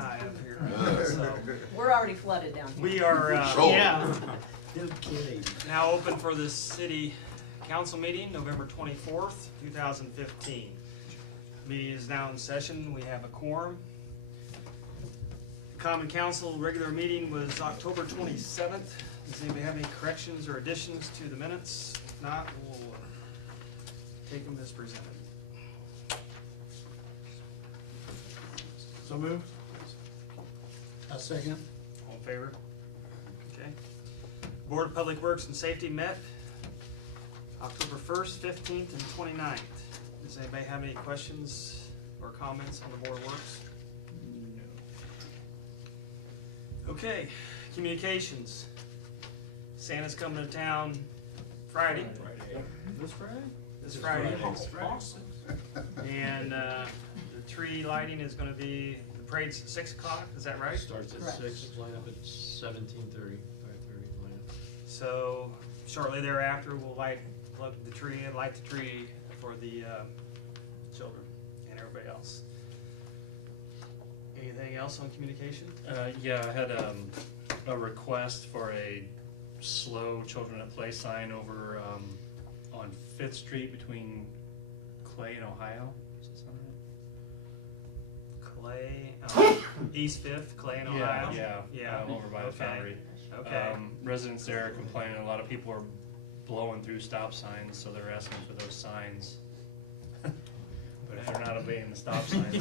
high up here. So We're already flooded down here. we are Yeah. No kidding. now open for the city council meeting, November 24th, 2015. Meeting is now in session. We have a quorum. Common Council regular meeting was October 27th. Does anybody have any corrections or additions to the minutes? If not, we'll take them as presented. So moved. A second. All in favor? Okay. Board of Public Works and Safety met October 1st, 15th, and 29th. Does anybody have any questions or comments on the Board of Works? Okay, communications. Santa's coming to town Friday. This Friday? This Friday. Awesome. And the tree lighting is gonna be, the parade's at 6 o'clock, is that right? Starts at Correct. 6, line up at 17:30, 5:30, line up. So shortly thereafter, we'll plug the tree and light the tree for the children and everybody else. Anything else on communication? Yeah, I had a request for a slow children at play sign over on 5th Street between Clay and Ohio. Does that sound right? Clay, East Fifth, Clay and Ohio? Yeah, over by the Okay. foundry. Okay, Residents there are complaining, a lot of people are blowing through stop signs, so they're asking for those signs. But if they're not obeying the stop signs,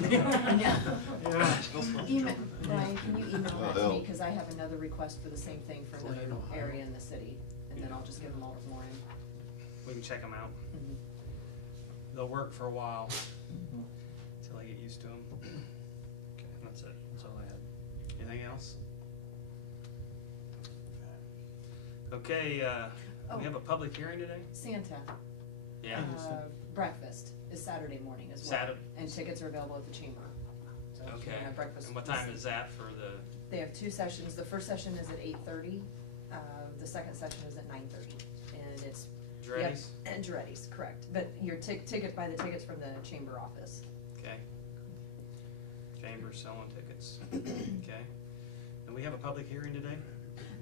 Brian, can you email that to me, cause I have another request for the same thing for another area in the city, and then I'll just give them all to Lauren. we can check them out. Mhm. They'll work for a while until I get used to them. okay, that's it, that's all I had. Anything else? Okay, we have a public hearing today? Santa, Yeah. breakfast is Saturday morning as well. Saturday. And tickets are available at the chamber. So if you Okay, wanna have breakfast. and what time is that for the, They have two sessions. The first session is at 8:30. The second session is at 9:30, and it's Dreddy's? Yep, and Giretti's, correct. But your buy the tickets from the chamber office. Okay. Chamber selling tickets. Okay. And we have a public hearing today?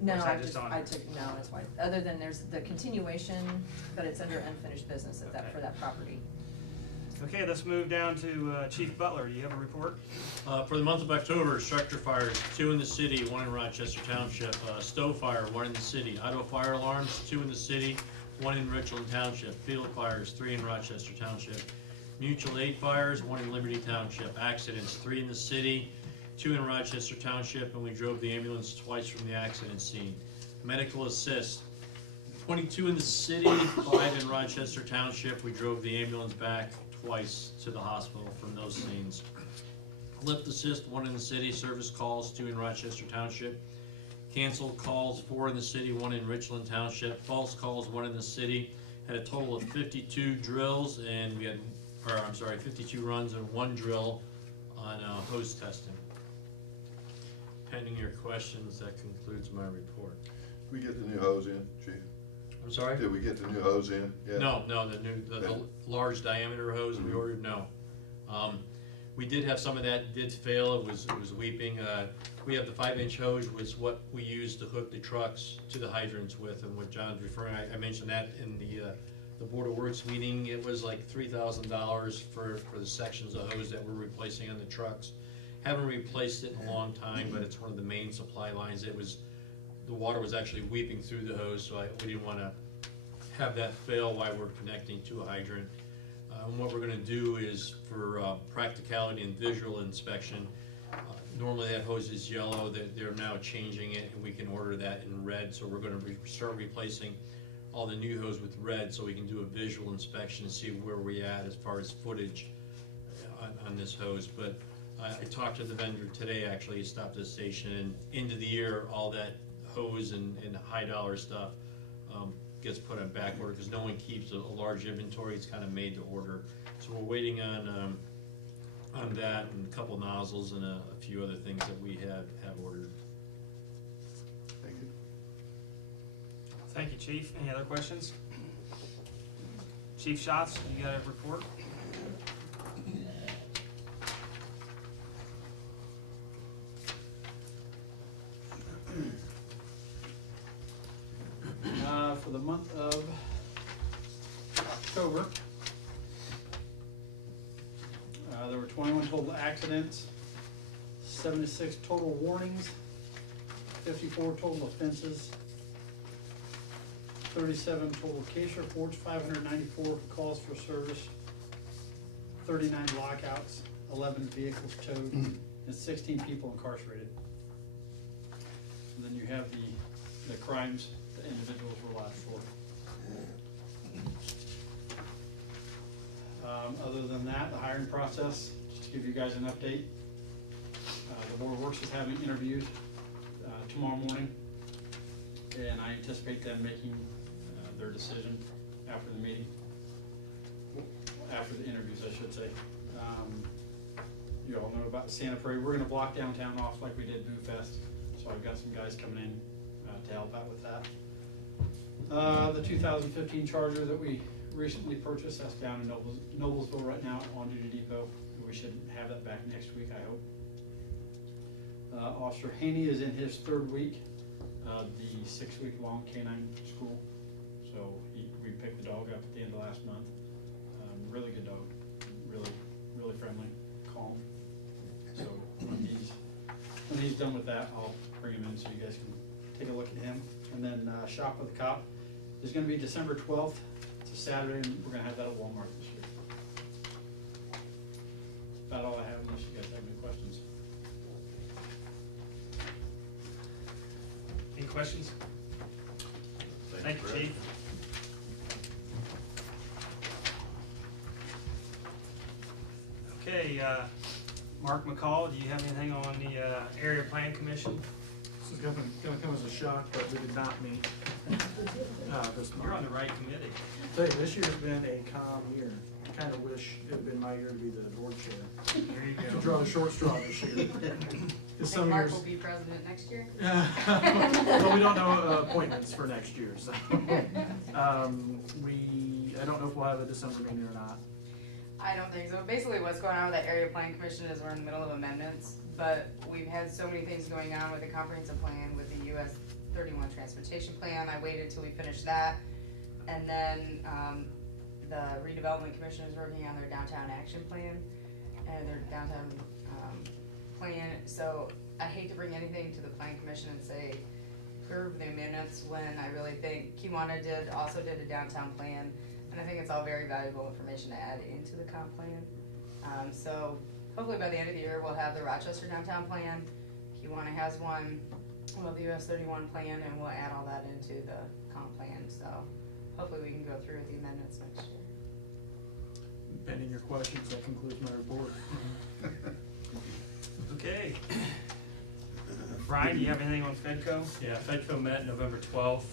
No, Or is that just on- no, it's fine. Other than there's the continuation, but it's under unfinished business at Okay. for that property. Okay, let's move down to Chief Butler. Do you have a report? For the month of October, structure fires, 2 in the city, 1 in Rochester Township. Stove fire, 1 in the city. Auto fire alarms, 2 in the city, 1 in Richland Township. Field fires, 3 in Rochester Township. Mutual aid fires, 1 in Liberty Township. Accidents, 3 in the city, 2 in Rochester Township, and we drove the ambulance twice from the accident scene. Medical assist, 22 in the city, 5 in Rochester Township. We drove the ambulance back twice to the hospital from those scenes. Lift assist, 1 in the city. Service calls, 2 in Rochester Township. Canceled calls, 4 in the city, 1 in Richland Township. False calls, 1 in the city. Had a total of 52 drills, and we had, 52 runs and 1 drill on hose testing. Pending your questions, that concludes my report. Did we get the new hose in, Chief? I'm sorry? Did we get the new hose in? Yeah. No, the large diameter hose we ordered, no. We did have some of that did fail, it was weeping. We have the 5-inch hose, was what we used to hook the trucks to the hydrants with, and what John's referring, I mentioned that in the Board of Works meeting. It was like $3,000 for the sections of hose that we're replacing on the trucks. Haven't replaced it in a long time, but it's one of the main supply lines. The water was actually weeping through the hose, so we didn't want to have that fail while we're connecting to a hydrant. And what we're going to do is, for practicality and visual inspection, normally that hose is yellow. They're now changing it, and we can order that in red. So we're going to start replacing all the new hose with red, so we can do a visual inspection and see where we're at as far as footage on this hose. But I talked to the vendor today. Actually, he stopped at the station, and end of the year, all that hose and high dollar stuff gets put on back order because no one keeps a large inventory. It's kind of made to order. So we're waiting on that, and a couple nozzles and a few other things that we have ordered. Thank you. Thank you, Chief. Any other questions? Chief Schatz, you got a report? for the month of October. There were 21 total accidents, 76 total warnings, 54 total offenses, 37 total case reports, 594 calls for service, 39 lockouts, 11 vehicles towed, and 16 people incarcerated. And then you have the crimes that individuals were last for. Other than that, the hiring process, just to give you guys an update, the Board of Works is having interviews tomorrow morning, and I anticipate them making their decision after the meeting, after the interviews, I should say. You all know about the Santa Parade. We're gonna block downtown off like we did Boo Fest, so I've got some guys coming in to help out with that. The 2015 Charger that we recently purchased, that's down in Noblesville right now on duty depot. We should have that back next week, I hope. Officer Haney is in his 3rd week of the 6-week-long canine school. So we picked the dog up at the end of last month. Really good dog, really friendly, calm. So when he's done with that, I'll bring him in so you guys can take a look at him. And then Shop with the Cop is going to be December 12th. It's a Saturday, and we're going to have that at Walmart this year. About all I have, unless you guys have any questions. Any questions? Thank you, Brett. Chief. Okay, Mark McCall, do you have anything on the Area Plan Commission? This is gonna come as a shock, but we did not meet this month. You're on the right committee. Tell you, this year's been a calm year. I kind of wish it had been my year to be the board chair. There you To go. draw the short straw this year. 'Cause Think some Mark years, will be president next year? well, we don't know appointments for next year, so. I don't know if we'll have a December meeting or not. I don't think so. Basically, what's going on with the area plan commission is we're in the middle of amendments, but we've had so many things going on with the comprehensive plan, with the US 31 transportation plan. I waited till we finished that. And then, the redevelopment commission is working on their downtown action plan and their downtown, plan. So I hate to bring anything to the plan commission and say, approve the amendments, when I really think Kiwanis also did a downtown plan. And I think it's all very valuable information to add into the comp plan. So hopefully by the end of the year, we'll have the Rochester downtown plan. Kiwanis has one, we'll have the US 31 plan, and we'll add all that into the comp plan. So hopefully we can go through with the amendments next year. Pending your questions, that concludes my report. Okay. Brian, do you have anything on FedCo? Yeah, FedCo met November 12th.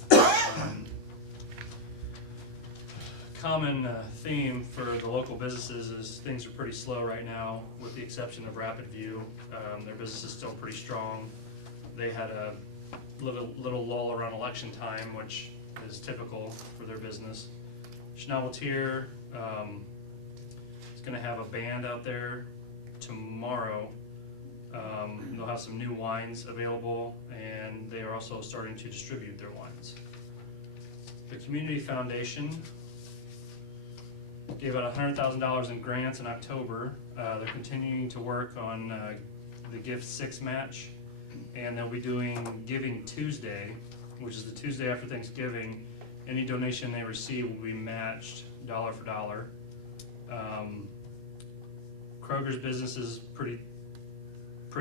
Common theme for the local businesses is things are pretty slow right now, with the exception of Rapid View. Their business is still pretty strong. They had a little lull around election time, which is typical for their business. Schnabeltier is going to have a band out there tomorrow. They'll have some new wines available, and they are also starting to distribute their wines. The Community Foundation gave out $100,000 in grants in October. They're continuing to work on the Gift 6 match, and they'll be doing Giving Tuesday, which is the Tuesday after Thanksgiving. Any donation they receive will be matched dollar for dollar. Kroger's business is pretty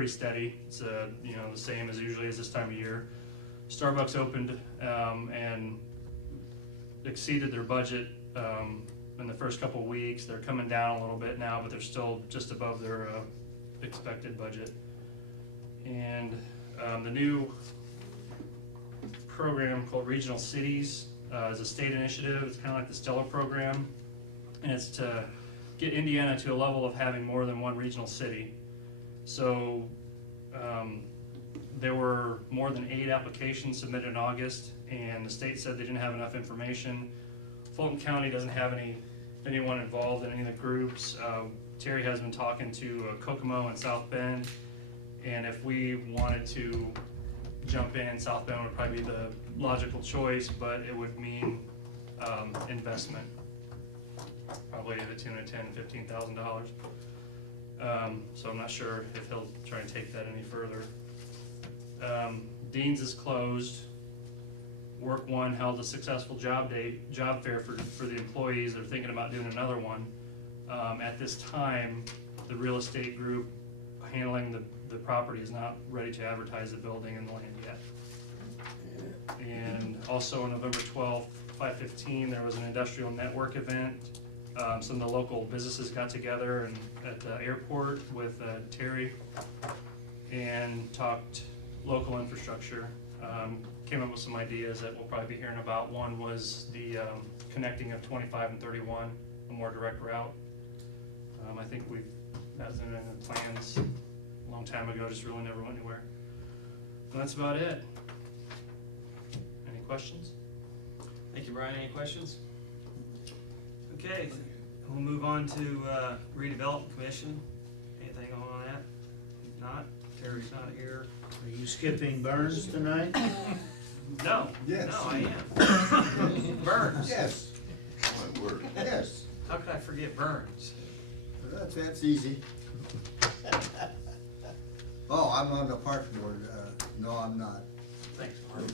steady. It's the same as usually as this time of year. Starbucks opened and exceeded their budget in the first couple of weeks. They're coming down a little bit now, but they're still just above their expected budget. And the new program called Regional Cities is a state initiative. It's kind of like the Stellar program, and it's to get Indiana to a level of having more than one regional city. So there were more than 8 applications submitted in August, and the state said they didn't have enough information. Fulton County doesn't have anyone involved in any of the groups. Terry has been talking to Kokomo and South Bend, and if we wanted to jump in, South Bend would probably be the logical choice, but it would mean, investment. Probably to the tune of $10,000-15,000. So I'm not sure if he'll try and take that any further. Dean's is closed. Work One held a successful job fair for the employees. They're thinking about doing another one. At this time, the real estate group handling the property is not ready to advertise the building and the land yet. And also on November 12th, 5:15, there was an industrial network event. Some of the local businesses got together at the airport with Terry and talked local infrastructure. Came up with some ideas that we'll probably be hearing about. One was the connecting of 25 and 31, a more direct route. I think that was in the plans a long time ago, just really never went anywhere. And that's about it. Any questions? Thank you, Brian. Any questions? Okay, we'll move on to redevelopment commission. Anything on that? If not, Terry's not here. Are you skipping Burns tonight? No, Yes. no, I am. Burns. Yes. My word. Yes, How could I forget Burns? that's easy. Oh, I'm on the park board. No, I'm not. Thanks, Mark.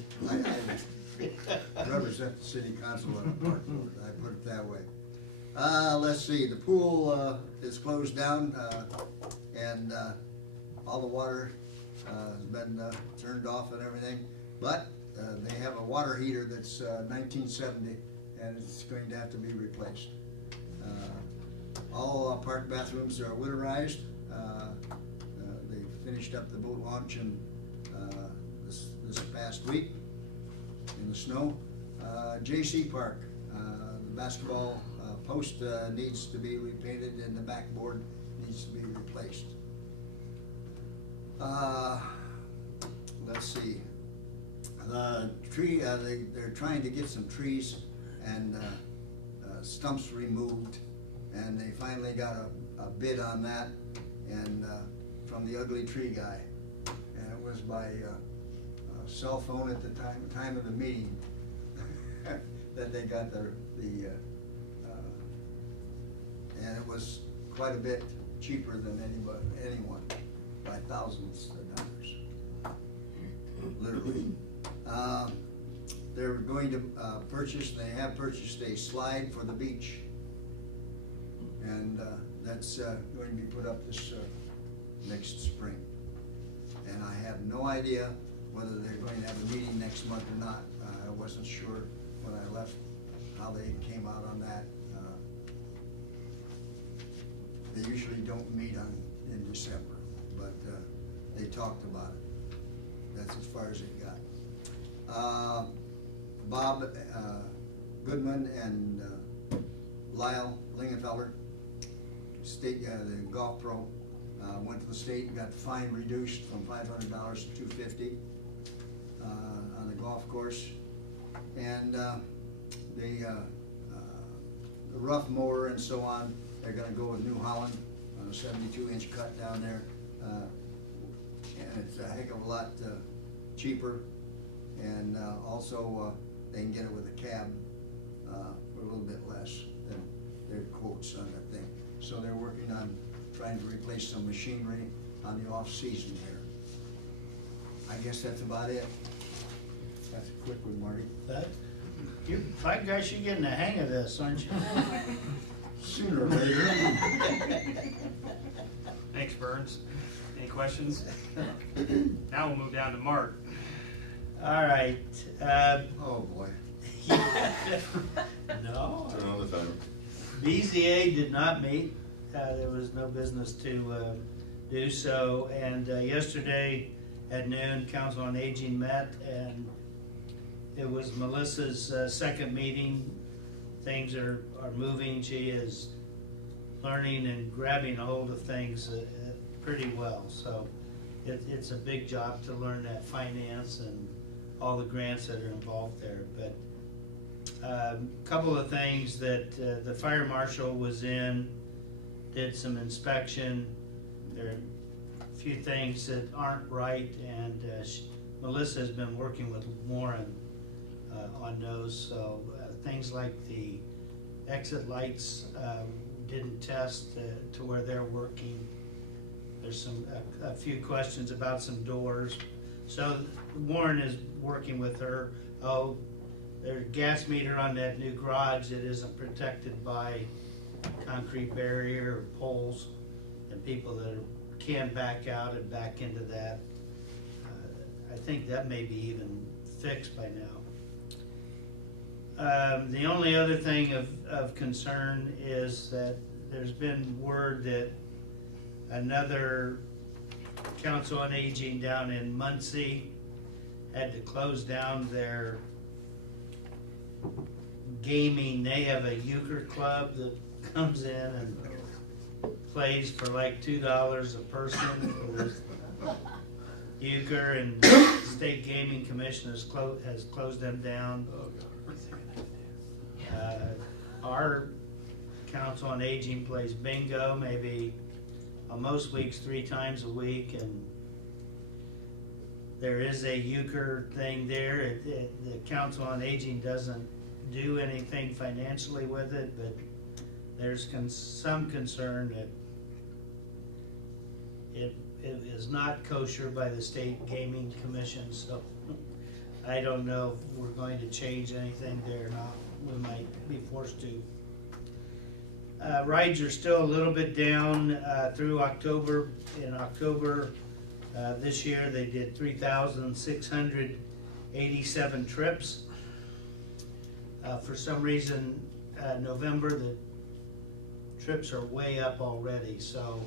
I represent the city council on the park board, I put it that way. Let's see, the pool is closed down, and all the water has been turned off and everything. But they have a water heater that's 1970, and it's going to have to be replaced. All park bathrooms are winterized. They finished up the boat launch this past week in the snow. J.C. Park, the basketball post needs to be repainted and the backboard needs to be replaced. Let's see. The tree, they're trying to get some trees and stumps removed, and they finally got a bid on that, and from the ugly tree guy. And it was by cell phone at the time of the meeting that they got and it was quite a bit cheaper than anyone, by thousands of dollars, literally. They're going to they have purchased a slide for the beach, and that's going to be put up this next spring. And I have no idea whether they're going to have a meeting next month or not. I wasn't sure when I left how they came out on that. They usually don't meet in December, but they talked about it. That's as far as it got. Bob Goodman and Lyle Lingenfelder, state, the golf pro, went to the state and got the fine reduced from $500 to $250 on the golf course. And the rough mower and so on, they're gonna go with New Holland on a 72-inch cut down there. And it's a heck of a lot cheaper. And also they can get it with a cab for a little bit less than their quotes on that thing. So they're working on trying to replace some machinery on the off-season there. I guess that's about it. That's a quick one, Marty. I guess you're getting the hang of this, aren't you? Sooner or later. Thanks, Burns. Any questions? Now we'll move down to Mark. All right. Oh, boy. No. Turn on the timer. BZA did not meet. There was no business to do so. And yesterday at noon, Council on Aging met, and it was Melissa's second meeting. Things are moving. She is learning and grabbing a hold of things pretty well. So it's a big job to learn that finance and all the grants that are involved there. But a couple of things that the fire marshal was in, did some inspection. There are a few things that aren't right, and Melissa has been working with Warren on those, so things like the exit lights didn't test to where they're working. There's a few questions about some doors. So Warren is working with her. Oh, there's gas meter on that new garage that isn't protected by concrete barrier or poles, and people that can back out and back into that. I think that may be even fixed by now. The only other thing of concern is that there's been word that another council on aging down in Muncie had to close down their gaming. They have a euchre club that comes in and plays for like $2 a person. Euchre, and State Gaming Commission has closed them down. Our council on aging plays bingo maybe on most weeks 3 times a week, and there is a euchre thing there. The council on aging doesn't do anything financially with it, but there's some concern that it is not kosher by the State Gaming Commission, so I don't know if we're going to change anything there or not. We might be forced to. Rides are still a little bit down through October. In October this year, they did 3,687 trips. For some reason, November, the trips are way up already, so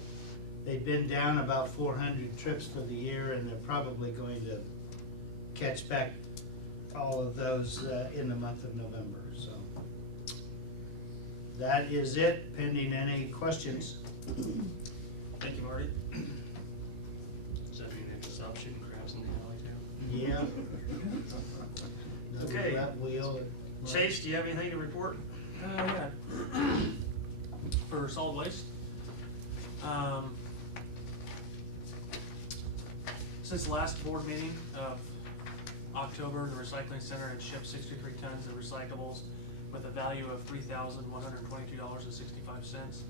they've been down about 400 trips for the year, and they're probably going to catch back all of those in the month of November. So that is it, pending any questions. Thank you, Marty. Does that mean they have to stop shooting crabs in the alley too? Yeah. Okay. That wheel. Chase, do you have anything to report? Yeah. For solid waste. Since the last board meeting of October, the recycling center had shipped 63 tons of recyclables with a value of $3,122.65.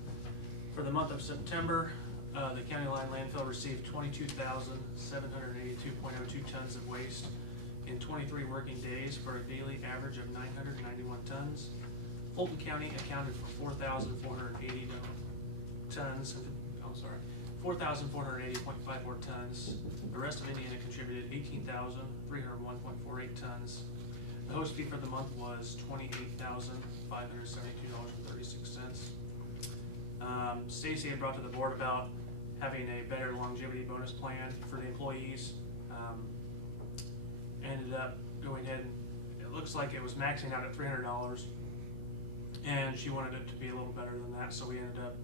For the month of September, the county line landfill received 22,782.02 tons of waste in 23 working days for a daily average of 991 tons. Fulton County accounted for 4,480 tons. 4,480.54 tons. The rest of Indiana contributed 18,301.48 tons. The host fee for the month was $28,572.36. Stacy had brought to the board about having a better longevity bonus plan for the employees. Ended up going ahead and it looks like it was maxing out at $300, and she wanted it to be a little better than that, so we ended up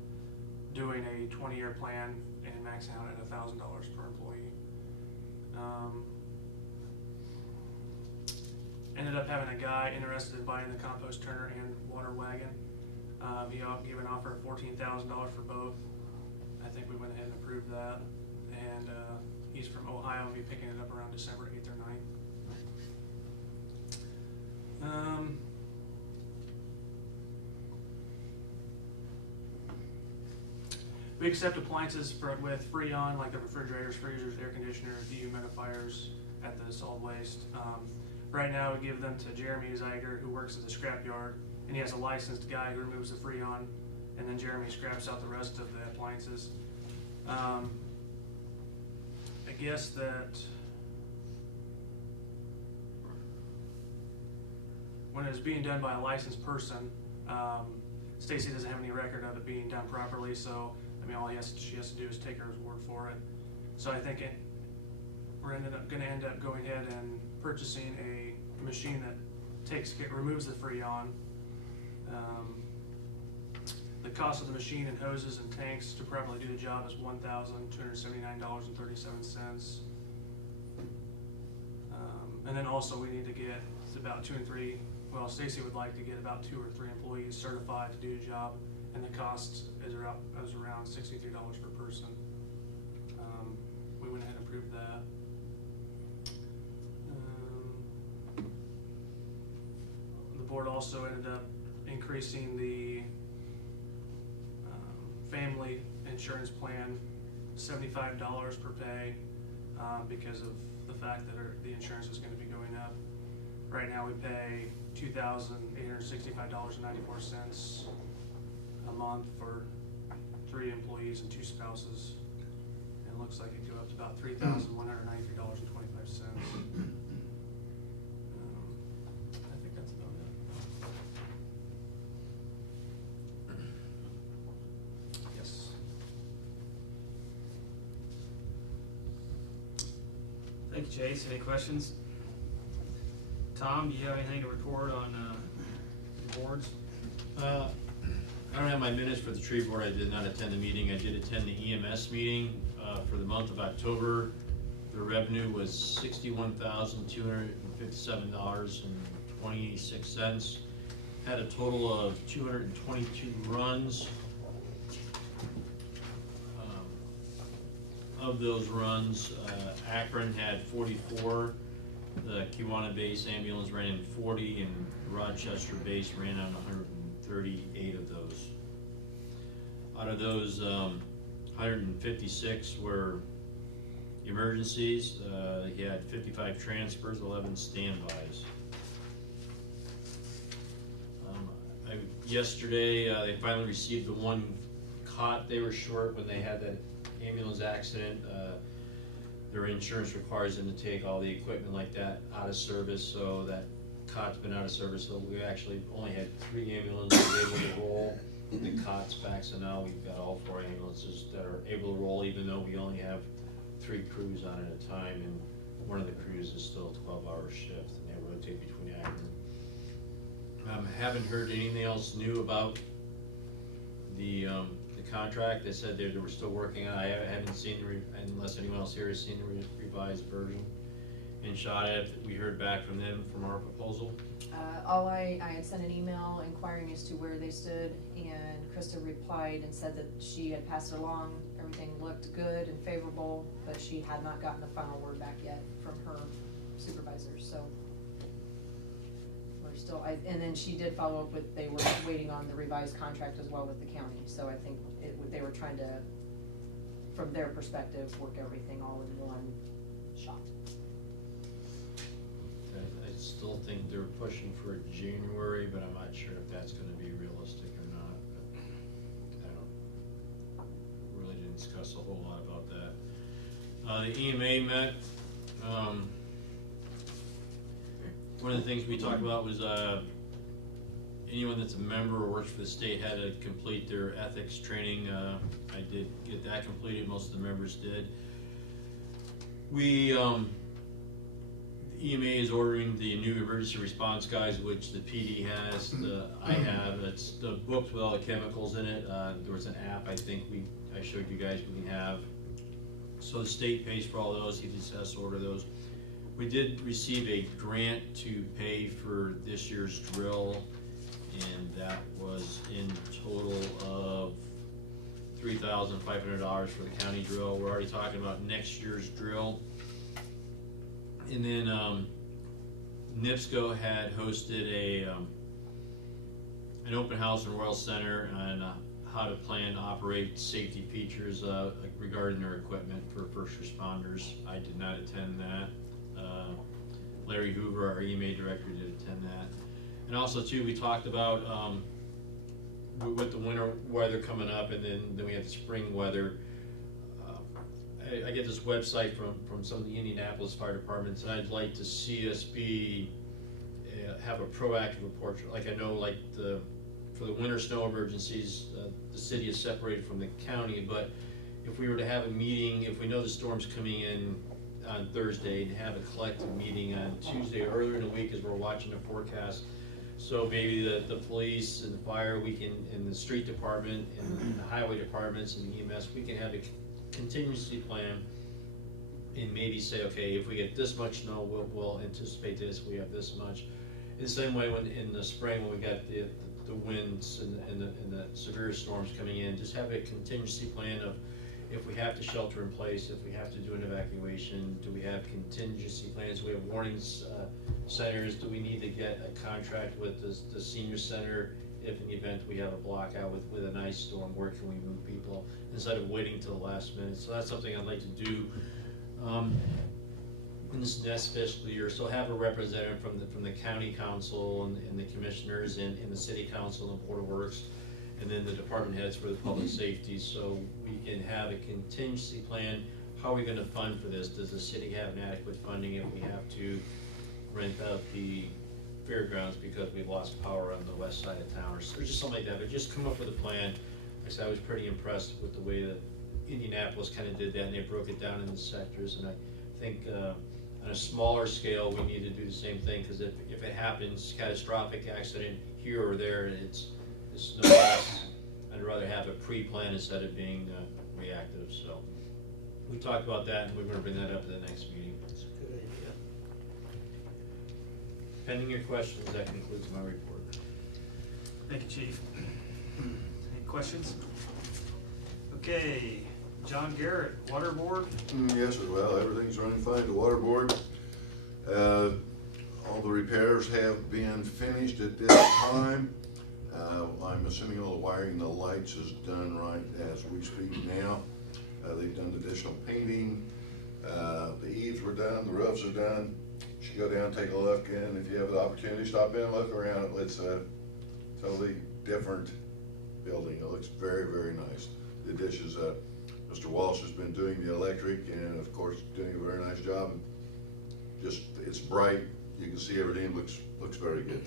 doing a 20-year plan and maxing out at $1,000 per employee. Ended up having a guy interested in buying the compost turner and water wagon. He gave an offer of $14,000 for both. I think we went ahead and approved that, and he's from Ohio and be picking it up around December 8th or 9th. We accept appliances with Freon, like the refrigerators, freezers, air conditioners, dehumidifiers at the solid waste. Right now, we give them to Jeremy Zeiger, who works at the scrapyard, and he has a licensed guy who removes the Freon, and then Jeremy scraps out the rest of the appliances. I guess that when it was being done by a licensed person, Stacy doesn't have any record of it being done properly, so I mean, she has to do is take her word for it. So I think we're going to end up going ahead and purchasing a machine that removes the Freon. The cost of the machine and hoses and tanks to properly do the job is $1,279.37. And then also we need to get about 2 and 3. Well, Stacy would like to get about 2 or 3 employees certified to do the job, and the cost is around $63 per person. We went ahead and approved that. board also ended up increasing the family insurance plan $75 per pay because of the fact that the insurance was going to be going up. Right now we pay $2,865.94 a month for 3 employees and 2 spouses. And it looks like it go up to about $3,193.25. I think that's about it. Yes. Thank you, Chase. Any questions? Tom, do you have anything to report on the boards? I don't have my minutes for the tree board. I did not attend the meeting. I did attend the EMS meeting for the month of October. The revenue was $61,257.26. Had a total of 222 runs. Of those runs, Akron had 44. The Kiwanis base ambulance ran in 40, and Rochester base ran on 138 of those. Out of those, 156 were emergencies. He had 55 transfers, 11 standbys. Yesterday, they finally received the one cot they were short when they had that ambulance accident. Their insurance requires them to take all the equipment like that out of service, so that cot's been out of service. So we actually only had 3 ambulances able to roll the cots back, so now we've got all 4 ambulances that are able to roll, even though we only have 3 crews on at a time, and one of the crews is still a 12-hour shift, and they rotate between Akron. Haven't heard anything else new about the contract. They said they were still working on it. I haven't seen, unless anyone else here has seen the revised version and shot it. We heard back from them from our proposal. I had sent an email inquiring as to where they stood, and Krista replied and said that she had passed it along. Everything looked good and favorable, but she had not gotten the final word back yet from her supervisors, so we're still, and then she did follow up with, they were waiting on the revised contract as well with the county, so I think they were trying to, from their perspective, work everything all in one shot. I still think they're pushing for January, but I'm not sure if that's gonna be realistic or not. But I really didn't discuss a whole lot about that. The EMA met. One of the things we talked about was anyone that's a member or works for the state had to complete their ethics training. I did get that completed. Most of the members did. We the EMA is ordering the new emergency response guides, which the PD has. I have. It's the books with all the chemicals in it. There was an app I think I showed you guys we can have. So the state pays for all those. He just has to order those. We did receive a grant to pay for this year's drill, and that was in total of $3,500 for the county drill. We're already talking about next year's drill. And then NIPSCO had hosted an open house in Royal Center on how to plan, operate safety features regarding their equipment for first responders. I did not attend that. Larry Hoover, our EMA director, did attend that. And also too, we talked about with the winter weather coming up, and then we have the spring weather. I get this website from some of the Indianapolis fire departments, and I'd like to see us have a proactive approach. Like I know, like for the winter snow emergencies, the city is separated from the county, but if we were to have a meeting, if we know the storm's coming in on Thursday, and have a collective meeting on Tuesday earlier in the week as we're watching the forecast. So maybe the police and the fire, and the street department and the highway departments and the EMS, we can have a contingency plan and maybe say, okay, if we get this much snow, we'll anticipate this, we have this much. In the same way when in the spring when we got the winds and the severe storms coming in, just have a contingency plan of if we have to shelter in place, if we have to do an evacuation, do we have contingency plans, do we have warnings, centers, do we need to get a contract with the senior center if in the event we have a blackout with an ice storm, where can we move people, instead of waiting till the last minute, so that's something I'd like to do. In this next fiscal year, so have a representative from the county council and the commissioners and the city council and the board of works, and then the department heads for the public safety, so we can have a contingency plan. How are we gonna fund for this? Does the city have an adequate funding if we have to rent out the fairgrounds because we've lost power on the west side of town, or just something like that, but just come up with a plan. Like I said, I was pretty impressed with the way that Indianapolis kinda did that, and they broke it down into sectors, and I think, on a smaller scale, we need to do the same thing, because if it happens, catastrophic accident here or there, it's no less. I'd rather have a pre-plan instead of being reactive, so. We talked about that, and we're gonna bring that up at the next meeting. That's a good idea. Pending your questions, that concludes my report. Thank you, Chief. Any questions? Okay, John Garrett, Water Board. Yes, well, everything's running fine. The water board, all the repairs have been finished at this time. I'm assuming all the wiring, the lights is done right as we speak now. They've done additional painting. The eaves were done, the roofs are done. You should go down, take a look, and if you have the opportunity, stop in and look around it. It's a totally different building. It looks very, very nice. The dishes, Mr. Walsh has been doing the electric, and of course doing a very nice job. Just, it's bright, you can see everything, looks very good.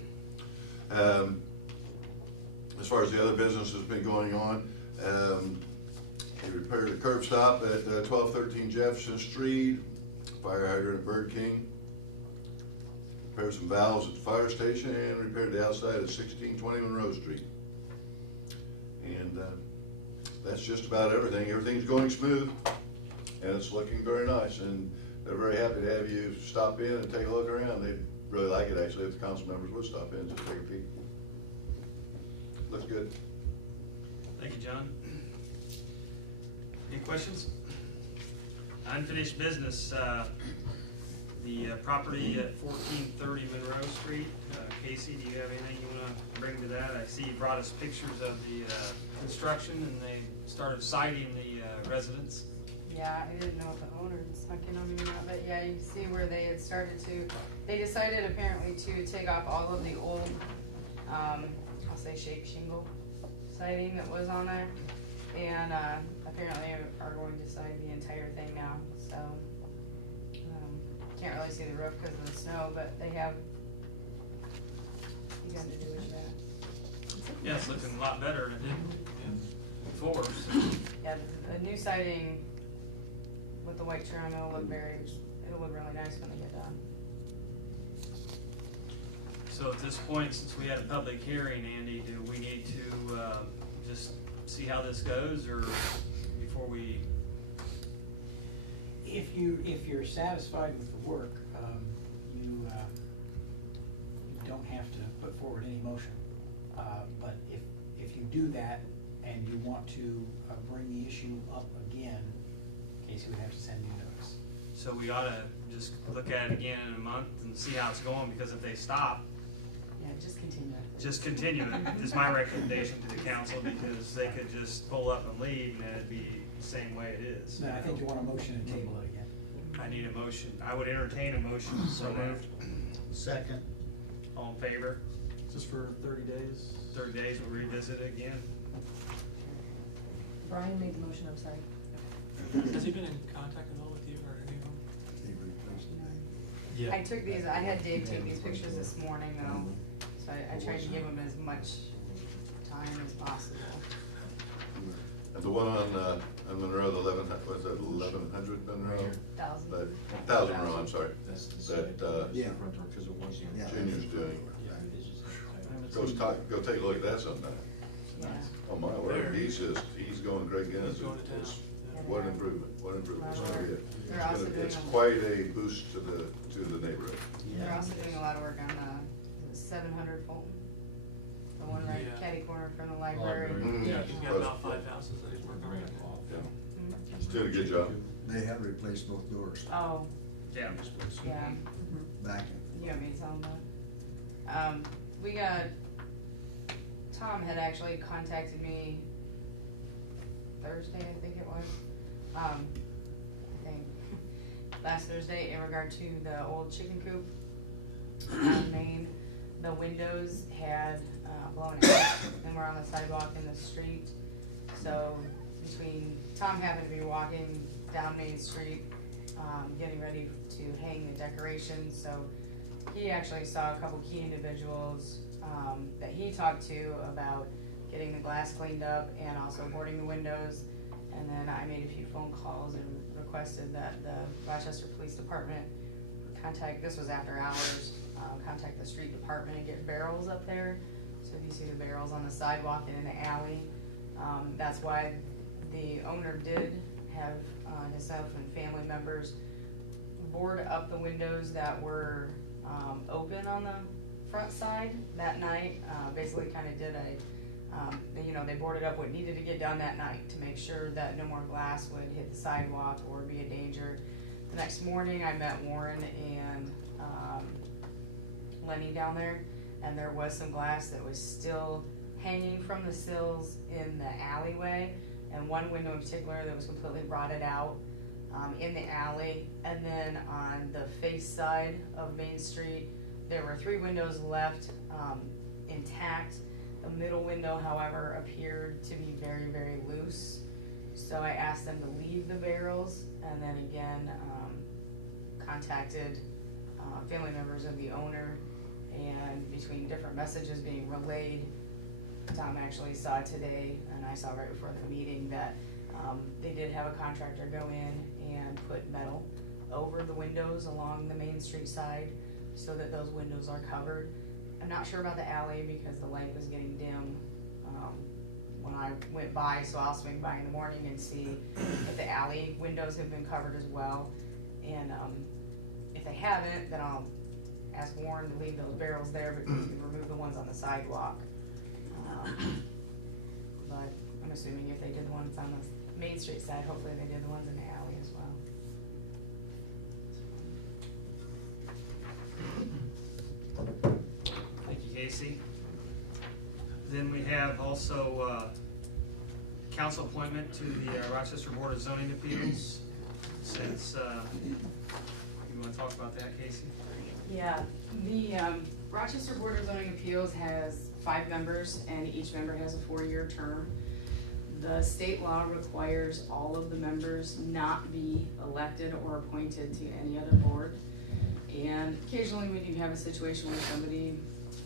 As far as the other business that's been going on, he repaired a curb stop at 1213 Jefferson Street, fire hydrant at Bird King, repaired some valves at the fire station, and repaired the outside at 1620 Monroe Street. And that's just about everything. Everything's going smooth, and it's looking very nice, and they're very happy to have you stop in and take a look around. They really like it, actually, if the council members would stop in and just take a peek. Looks good. Thank you, John. Any questions? Unfinished business, the property at 1430 Monroe Street. Casey, do you have anything you wanna bring to that? I see you brought us pictures of the construction, and they started citing the residents. Yeah, I didn't know if the owner snuck in on me or not, but yeah, you can see where they had started to, they decided apparently to take off all of the old, I'll say shake shingle siding that was on there. And, apparently are going to side the entire thing now, so, can't really see the roof because of the snow, but they have begun to do with that. Yeah, it's looking a lot better than it did before. Yeah, the new siding with the white trim, it'll look really nice when they get done. So at this point, since we had a public hearing, Andy, do we need to just see how this goes, or before we? If you're satisfied with the work, you don't have to put forward any motion. But if you do that and you want to bring the issue up again, Casey would have to send you notice. So we ought to just look at it again in a month and see how it's going, because if they stop, Yeah, just continue it. just continue it is my recommendation to the council, because they could just pull up and leave and it'd be the same way it is. So I think you want a motion and table it again. I need a motion. I would entertain a motion. So moved. Second. All in favor? Just for 30 days? 30 days, we'll revisit it again. Brian made the motion, I'm sorry. Has he been in contact at all with you or any of them? They replaced it. Yeah. I took these, I had Dave take these pictures this morning though, so I tried to give him as much time as possible. And the one on Monroe, the 1100 Monroe? 1000 Monroe, I'm sorry. That's the That, side. Yeah. Front door, because it was, Yeah. Junior's doing. Yeah, it's just- Go take a look at that sometime. Yeah. Oh my word, he's going great guns. He's going to town. It's- What an improvement, it's gonna be They're also doing it's a- quite a boost to the neighborhood. They're also doing a lot of work on the 700 Fulton, the one right Yeah. catty corner from the library. Library. Mm, Yeah, yeah. he's got about 5 houses that he's working on. Yeah. Did a good job. They have replaced both doors Oh, Yeah. yeah. back You want me to tell them that? We got, Tom had actually contacted me Thursday, I think it was. Dang. Last Thursday in regard to the old chicken coop on Main. The windows had blown out and were on the sidewalk in the street. So between Tom happened to be walking down Main Street, getting ready to hang the decorations, so he actually saw a couple key individuals that he talked to about getting the glass cleaned up and also boarding the windows. And then I made a few phone calls and requested that the Rochester Police Department contact, this was after hours, contact the street department and get barrels up there. So if you see the barrels on the sidewalk and in the alley, that's why the owner did have himself and family members board up the windows that were open on the front side that night. Basically kind of did a, they boarded up what needed to get done that night to make sure that no more glass would hit the sidewalk or be a danger. The next morning I met Warren and Lenny down there, and there was some glass that was still hanging from the sills in the alleyway, and one window in particular that was completely rotted out in the alley. And then on the face side of Main Street, there were 3 windows left intact. The middle window, however, appeared to be very, very loose. So I asked them to leave the barrels, and then again contacted family members of the owner, and between different messages being relayed, Tom actually saw today, and I saw right before the meeting, that they did have a contractor go in and put metal over the windows along the Main Street side so that those windows are covered. I'm not sure about the alley because the light was getting dim when I went by, so I'll swing by in the morning and see if the alley windows have been covered as well. And if they haven't, then I'll ask Warren to leave those barrels there, but we can remove the ones on the sidewalk. But I'm assuming if they did the ones on the Main Street side, hopefully they did the ones in the alley as well. Thank you, Casey. Then we have also council appointment to the Rochester Board of Zoning Appeals. Since you want to talk about that, Casey? Yeah, the Rochester Board of Zoning Appeals has 5 members, and each member has a 4-year term. The state law requires all of the members not be elected or appointed to any other board. And occasionally we do have a situation where somebody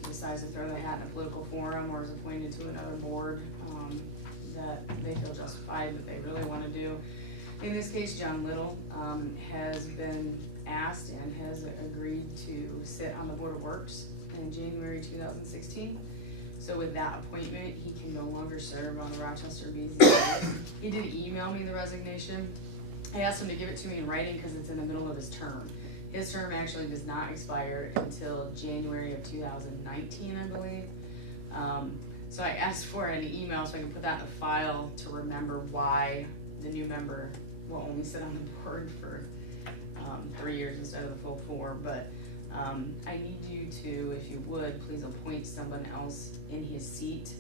decides to throw their hat in a political forum or is appointed to another board that they feel justified that they really want to do. In this case, John Little has been asked and has agreed to sit on the Board of Works in January 2016. So with that appointment, he can no longer serve on the Rochester BZA. He did email me the resignation. I asked him to give it to me in writing because it's in the middle of his term. His term actually does not expire until January of 2019, I believe. So I asked for an email so I can put that in the file to remember why the new member will only sit on the board for 3 years instead of the full 4. But I need you to, if you would, please appoint someone else in his seat.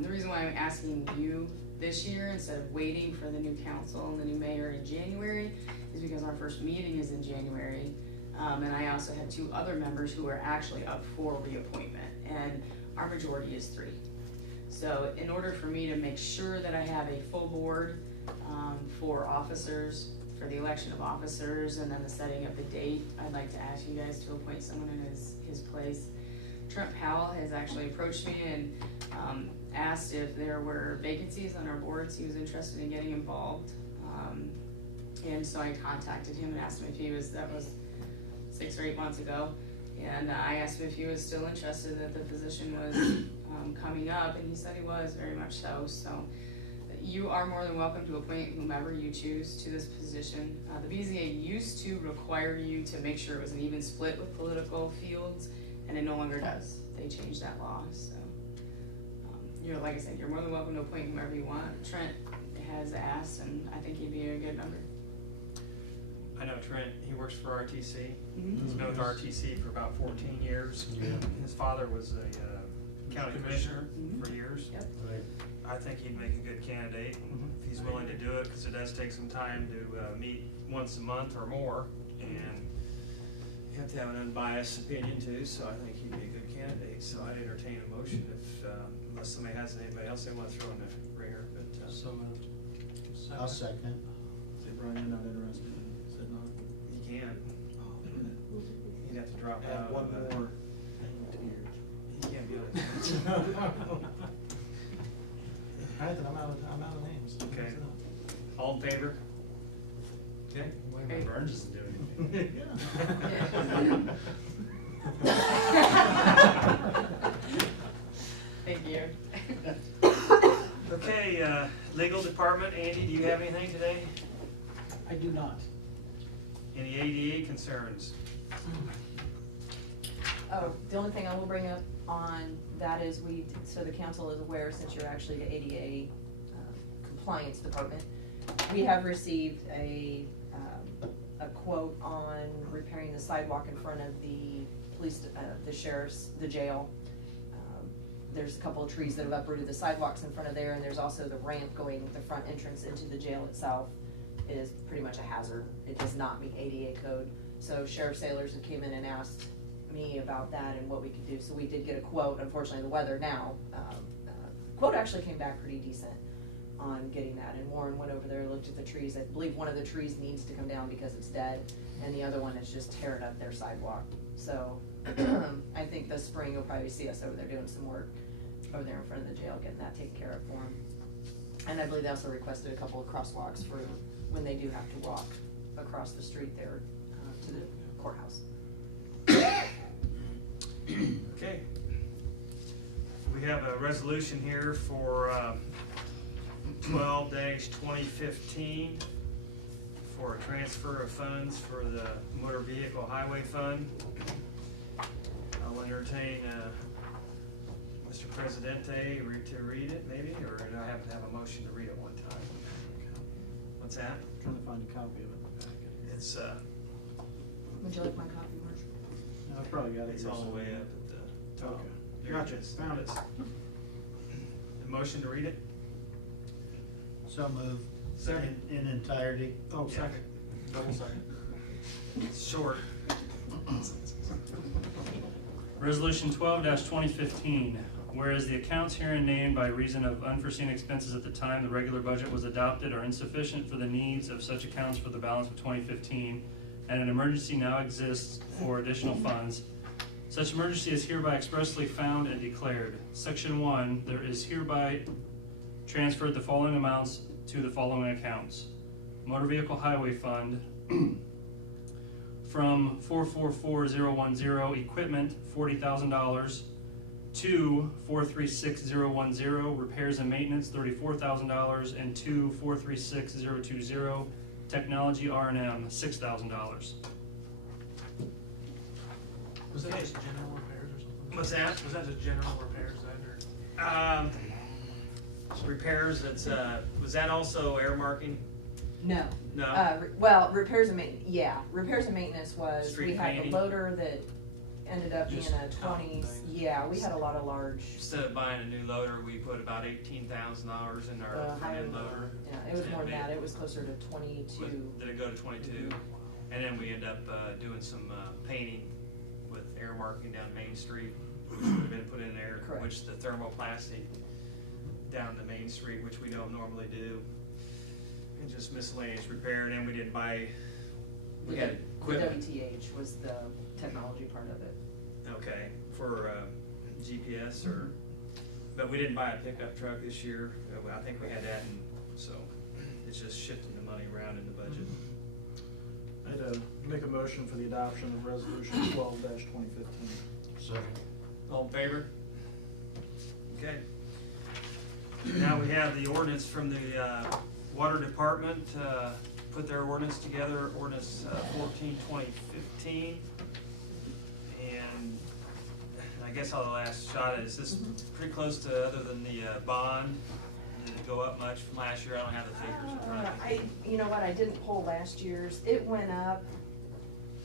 The reason why I'm asking you this year instead of waiting for the new council and the new mayor in January is because our first meeting is in January. And I also have 2 other members who are actually up for reappointment, and our majority is 3. So in order for me to make sure that I have a full board for officers, for the election of officers, and then the setting of the date, I'd like to ask you guys to appoint someone in his place. Trent Powell has actually approached me and asked if there were vacancies on our boards. He was interested in getting involved. And so I contacted him and asked him if he was, that was 6 or 8 months ago. And I asked him if he was still interested that the position was coming up, and he said he was, very much so. So you are more than welcome to appoint whomever you choose to this position. The BZA used to require you to make sure it was an even split with political fields, and it no longer does. They changed that law, so you're, like I said, you're more than welcome to appoint whomever you want. Trent has asked, and I think he'd be a good member. I know Trent, he works for RTC. Mhm. He's been with RTC for about 14 years. Yeah. His father was a county commissioner Mhm. for years. Yep. Right. I think he'd make a good candidate if he's willing to do it, because it does take some time to meet once a month or more, and you have to have an unbiased opinion too, so I think he'd be a good candidate. So I'd entertain a motion if, unless somebody has anybody else they want to throw in the ringer, but. So moved. I'll second. Say, Brian, you're not interested in sitting on You can. You'd have to drop it? out. Add one of, more thing to You can't be on it. I'm out of names. Okay. All in favor? Okay. Wait a minute, Burns doesn't do anything. Thank you. Okay, legal department, Andy, do you have anything today? I do not. Any ADA concerns? Oh, the only thing I will bring up on that is so the council is aware, since you're actually the ADA compliance department, we have received a quote on repairing the sidewalk in front of the the jail. There's a couple of trees that have uprooted the sidewalks in front of there, and there's also the ramp going, the front entrance into the jail itself is pretty much a hazard. It does not meet ADA code. So Sheriff Sailors had came in and asked me about that and what we could do. So we did get a quote. Unfortunately, the weather now, quote actually came back pretty decent on getting that. And Warren went over there, looked at the trees. I believe one of the trees needs to come down because it's dead, and the other one is just tearing up their sidewalk. So I think this spring you'll probably see us over there doing some work over there in front of the jail, getting that taken care of for them. And I believe they also requested a couple of crosswalks for when they do have to walk across the street there to the courthouse. Okay. We have a resolution here for 12-2015 for a transfer of funds for the motor vehicle highway fund. I'll entertain Mr. Presidente to read it, maybe, or do I have to have a motion to read it one time? What's that? Trying to find a copy of it in the packet. It's Would you like my copy, Mark? No, I've probably got it. it's here all the way somewhere. up at the top. Okay. There Gotcha, it is. found it. A motion to read it? So move. Second. In entirety. Oh, Yeah. second. Double second. It's short. Resolution 12-2015, whereas the accounts herein named by reason of unforeseen expenses at the time the regular budget was adopted are insufficient for the needs of such accounts for the balance of 2015, and an emergency now exists for additional funds, such emergency is hereby expressly found and declared. Section 1, there is hereby transferred the following amounts to the following accounts. Motor Vehicle Highway Fund, from 444010 equipment, $40,000, to 436010 repairs and maintenance, $34,000, and to 436020 technology R&M, $6,000. Was that just general repairs or something? What's that? Was that just general repairs then, or? Repairs, it's, was that also air marking? No. No? Well, repairs and maintenance, yeah. Repairs and maintenance was, Street we had painting? the loader that ended up being Just a 20s. Yeah, we had a lot of large. Instead of buying a new loader, we put about $18,000 in our front end loader. Yeah, it was more than that. It was closer to 22. Did it go to 22? And then we end up doing some painting with air marking down Main Street, which would have been put in there, Correct. which the thermoplastic down the Main Street, which we don't normally do. And just miscellaneous repair, and then we didn't buy, we had The equipment. WTH was the technology part of it. Okay, for GPS or, but we didn't buy a pickup truck this year. I think we had that, and so it's just shifting the money around in the budget. I'd make a motion for the adoption of resolution 12-2015. Second. All in favor? Okay. Now we have the ordinance from the Water Department, put their ordinance together, ordinance 14-2015. And I guess I'll last shot at it. Is this pretty close to, other than the bond, Did it go up much from last year? I don't have the figures in front of me. You know what, I didn't pull last year's, it went up,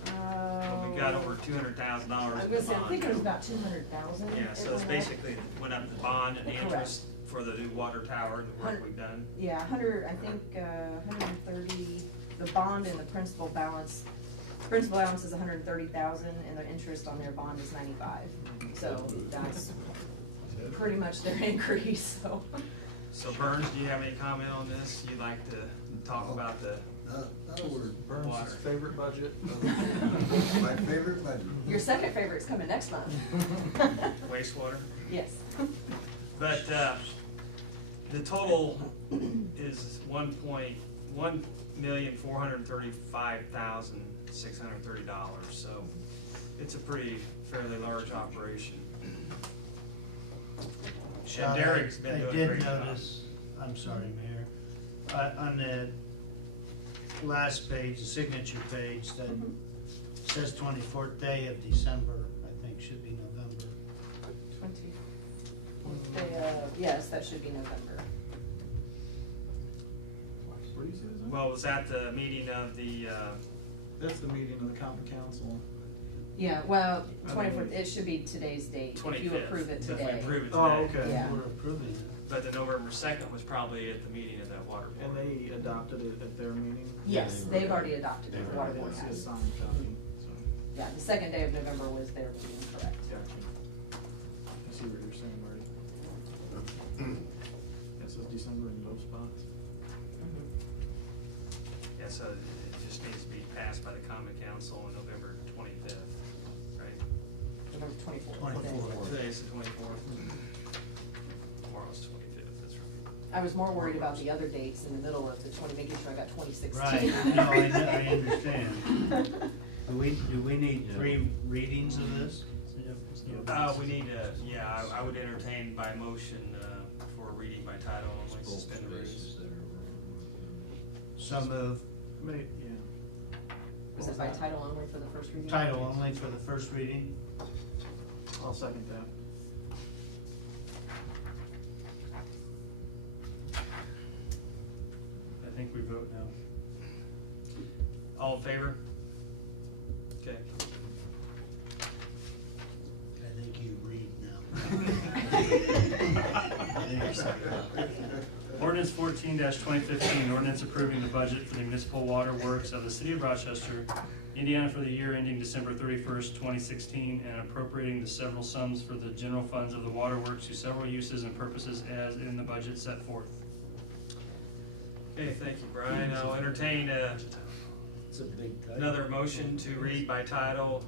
But we got over $200,000 I was in gonna the say, I think it was bond. about 200,000. Yeah, so it's basically went up the bond and the Correct. interest for the new water tower and the work we've done. Yeah, 100, I think, 130, the bond and the principal balance is 130,000, and the interest on their bond is 95. So that's pretty much their increase, so. So Burns, do you have any comment on this? You'd like to talk about the Not a word. water? favorite budget. My favorite budget. Your second favorite's coming next month. Wastewater? Yes. But the total is $1,435,630, so it's a pretty fairly large operation. Sean, Derek's been doing a great I did job. notice, I'm sorry, Mayor, on the last page, the signature page, that says 24th day of December, I think should be November. 20. Yes, that should be November. Where do you see this? Well, was that the meeting of the, That's the meeting of the common council. Yeah, well, 24th, it should be today's date, if 25th? you approve it If we today. approve it Oh, today. okay. Yeah. We're approving it. But the November 2nd was probably at the meeting of that water And board. they adopted it at their meeting. Yes, they've already adopted it, the I water board didn't see a has. signed copy, so, Yeah, the second day of November was their meeting, correct. gotcha. I see what you're saying, Marty. It says December in both spots. Yeah, so it just needs to be passed by the common council on November 25th, right? November 24th. 24th. Today's the 24th. Tomorrow's 25th, that's right. I was more worried about the other dates in the middle of the 20, making sure I got 2016. Right, no, I understand. Do we need 3 readings of this? We need to, yeah, I would entertain by motion for reading by title only, suspend the rules. So move. Yeah. Was it by title only for the first reading? Title only for the first reading? I'll second that. I think we vote now. All in favor? Okay. I think you read now. Ordinance 14-2015, ordinance approving the budget for the municipal water works of the city of Rochester, Indiana for the year ending December 31st, 2016, and appropriating the several sums for the general funds of the water works to several uses and purposes as in the budget set forth. Okay, thank you, Brian. I'll entertain It's a big title. another motion to read by title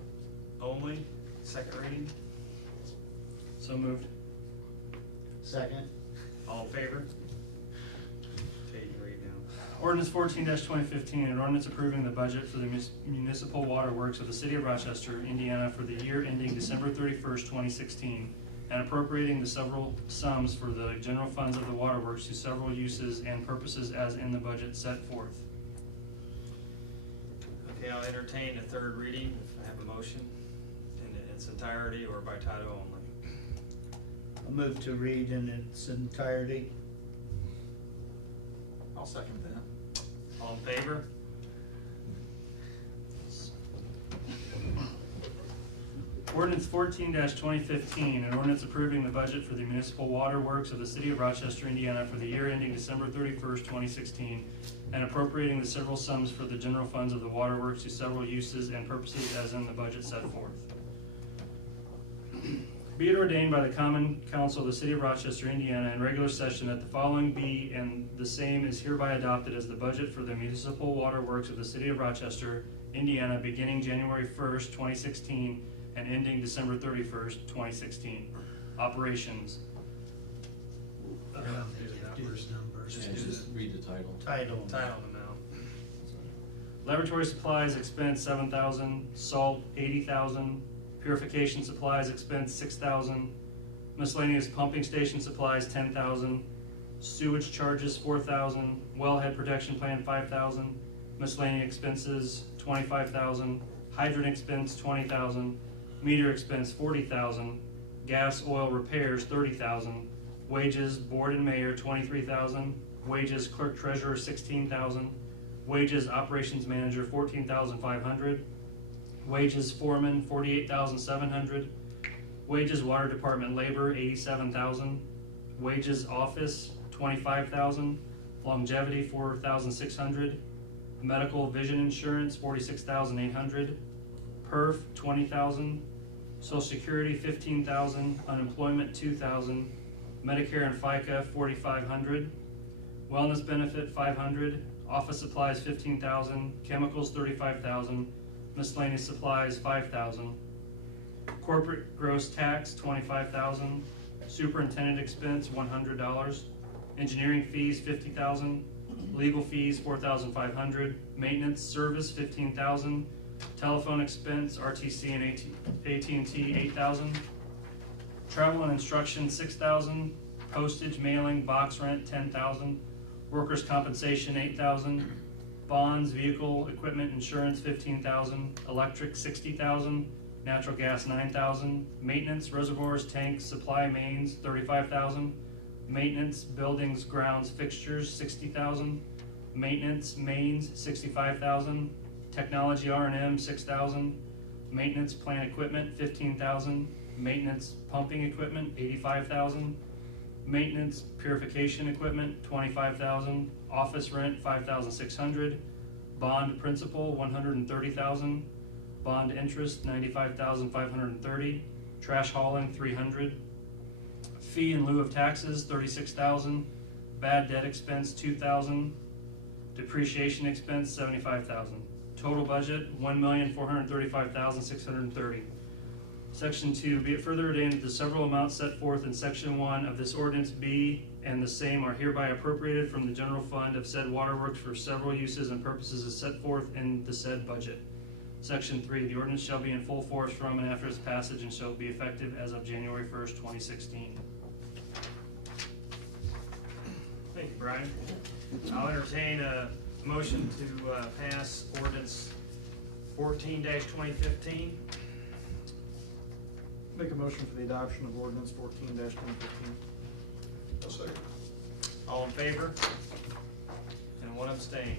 only, second reading. So moved. Second? All in favor? Okay, you can read now. Ordinance 14-2015, an ordinance approving the budget for the municipal water works of the city of Rochester, Indiana for the year ending December 31st, 2016, and appropriating the several sums for the general funds of the water works to several uses and purposes as in the budget set forth. Okay, I'll entertain a third reading if I have a motion in its entirety or by title only. I'll move to read in its entirety. I'll second that. All in favor? Ordinance 14-2015, an ordinance approving the budget for the municipal water works of the city of Rochester, Indiana for the year ending December 31st, 2016, and appropriating the several sums for the general funds of the water works to several uses and purposes as in the budget set forth. Be it ordained by the Common Council of the City of Rochester, Indiana, in regular session that the following be and the same is hereby adopted as the budget for the municipal water works of the City of Rochester, Indiana, beginning January 1st, 2016, and ending December 31st, 2016. Operations. I don't think you have to do the numbers. Just read the title. Title. Title amount. Laboratory supplies expense $7,000, salt $80,000, purification supplies expense $6,000, miscellaneous pumping station supplies $10,000, sewage charges $4,000, wellhead protection plan $5,000, miscellaneous expenses $25,000, hydrant expense $20,000, meter expense $40,000, gas oil repairs $30,000, Wages, board and mayor, 23,000. Wages, clerk treasurer, 16,000. Wages, operations manager, 14,500. Wages, foreman, 48,700. Wages, water department labor, 87,000. Wages, office, 25,000. Longevity, 4,600. Medical vision insurance, 46,800. Perf, 20,000. Social Security, 15,000. Unemployment, 2,000. Medicare and FICA, 4,500. Wellness benefit, 500. Office supplies, 15,000. Chemicals, 35,000. Miscellaneous supplies, 5,000. Corporate gross tax, 25,000. Superintendent expense, $100. Engineering fees, 50,000. Legal fees, 4,500. Maintenance service, 15,000. Telephone expense, RTC and AT&T, 8,000. Travel and instruction, 6,000. Postage, mailing, box rent, 10,000. Workers' compensation, 8,000. Bonds, vehicle, equipment, insurance, 15,000. Electric, 60,000. Natural gas, 9,000. Maintenance, reservoirs, tanks, supply mains, 35,000. Maintenance, buildings, grounds, fixtures, 60,000. Maintenance, mains, 65,000. Technology R&M, 6,000. Maintenance, plant equipment, 15,000. Maintenance, pumping equipment, 85,000. Maintenance, purification equipment, 25,000. Office rent, 5,600. Bond principal, 130,000. Bond interest, 95,530. Trash hauling, 300. Fee in lieu of taxes, 36,000. Bad debt expense, 2,000. Depreciation expense, 75,000. Total budget, 1,435,630. Section 2, be it further ordained that the several amounts set forth in Section 1 of this ordinance be and the same are hereby appropriated from the general fund of said waterworks for several uses and purposes as set forth in the said budget. Section 3, the ordinance shall be in full force from and after its passage and shall be effective as of January 1st, 2016. Thank you, Brian. I'll entertain a motion to pass ordinance 14-2015. Make a motion for the adoption of ordinance 14-2015. I'll second. All in favor? And one abstain.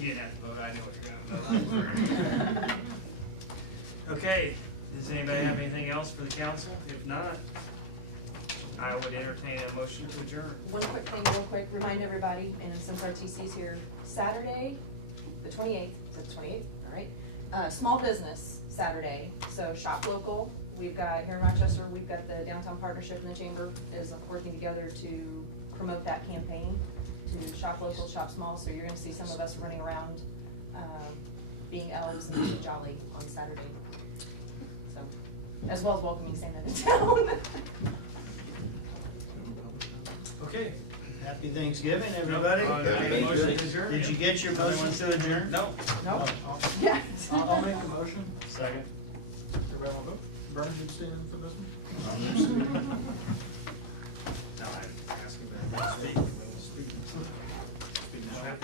You didn't have to vote, I know what you're gonna vote. Okay, does anybody have anything else for the council? If not, I would entertain a motion to adjourn. One quick thing, real quick, remind everybody, and since our TC's here, Saturday, the 28th, is it the 28th? All right. Small business Saturday, so shop local. We've got, here in Rochester, we've got the Downtown Partnership and the Chamber is working together to promote that campaign to shop local, shop small, so you're gonna see some of us running around, being elves and being jolly on Saturday. So, as well as welcoming Santa to town. Okay. Happy Thanksgiving, everybody. Any motion to adjourn? Did you get your motion to adjourn? No. No. Oh. Yeah. I'll make the motion. Second. Everybody want to vote? Vernon, you staying in for this one? No, I'm asking them to speak. Speak now.